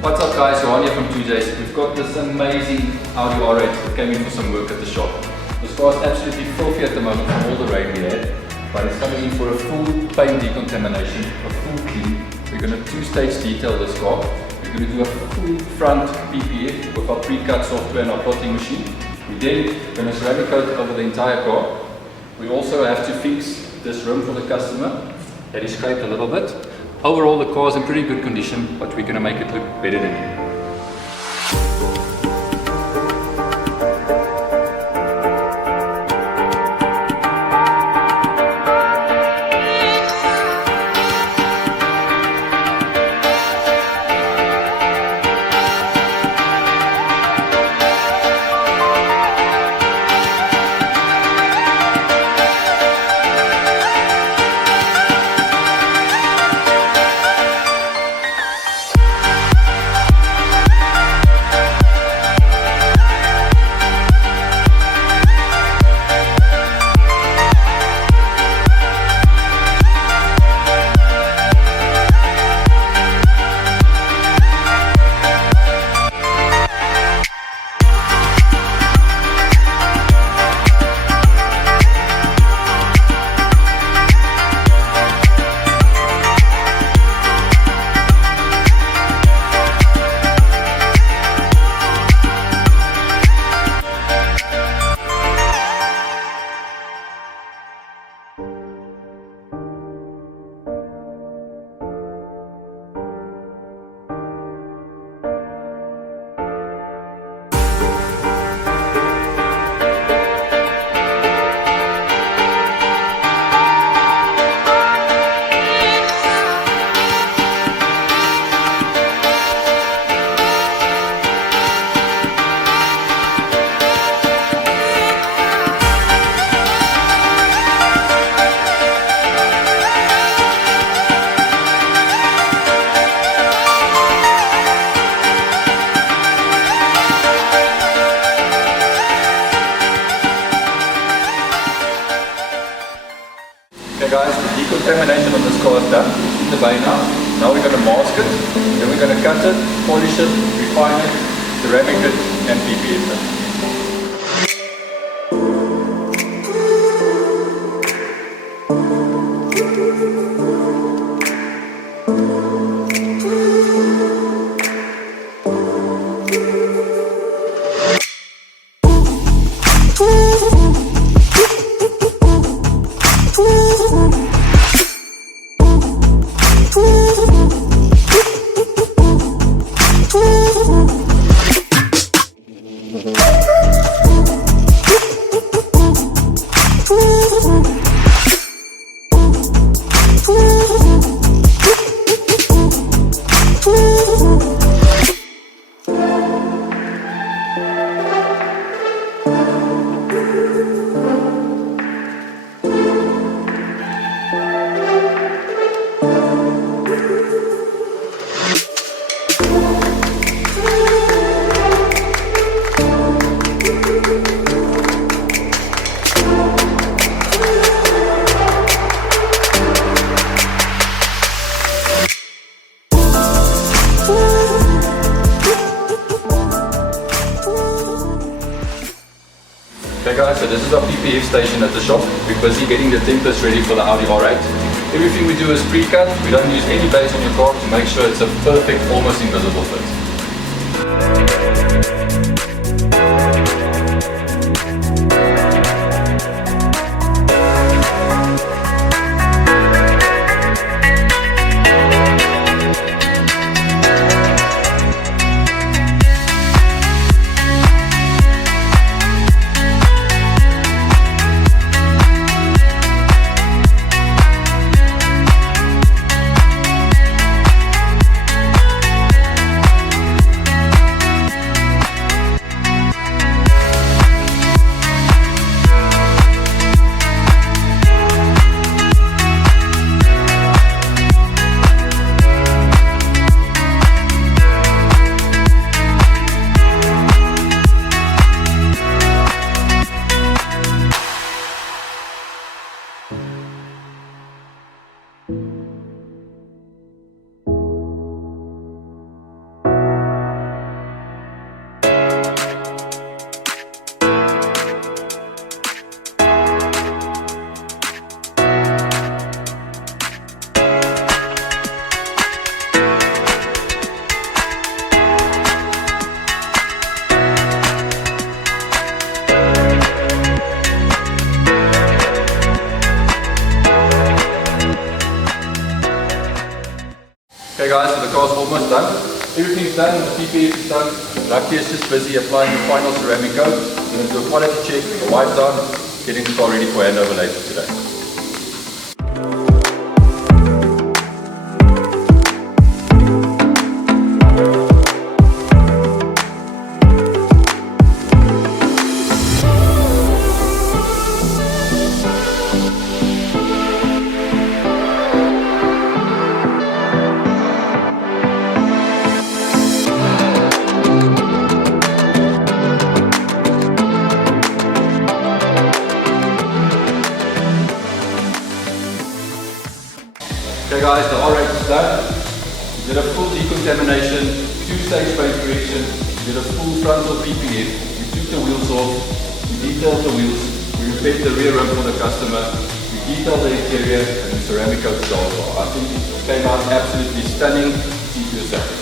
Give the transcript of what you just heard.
What's up guys, Gyeon here from 2Js. We've got this amazing Audi R8 that came in for some work at the shop. This car is absolutely filthy at the moment from all the rain we had, but it's coming in for a full paint decontamination, a full clean. We're going to two-stage detail this car. We're going to do a full front PPF with our pre-cut software and our plotting machine. We're then going to ceramic coat over the entire car. We also have to fix this rim for the customer. That is scraped a little bit. Overall the car is in pretty good condition, but we're going to make it look better than new. Okay guys, the decontamination of this car is done. It's in the bay now. Now we're going to mask it, then we're going to cut it, polish it, refine it, ceramic it and PPF it. Okay guys, so this is our PPF station at the shop. We're busy getting the templates ready for the Audi R8. Everything we do is pre-cut. We don't use any base on the car to make sure it's a perfect, almost invisible fit. done. Everything's done, the PPF is done. Lucky is just busy applying the final ceramic coat. We're going to do a quality check, the wipe down, getting the car ready for handover later today. Okay guys, the R8 is done. We did a full decontamination, 2-stage paint correction, we did a full frontal PPF, we took the wheels off, we detailed the wheels, we repaired the rear rim for the customer, we detailed the interior and the ceramic coat as well. I think it came out absolutely stunning. See for yourself.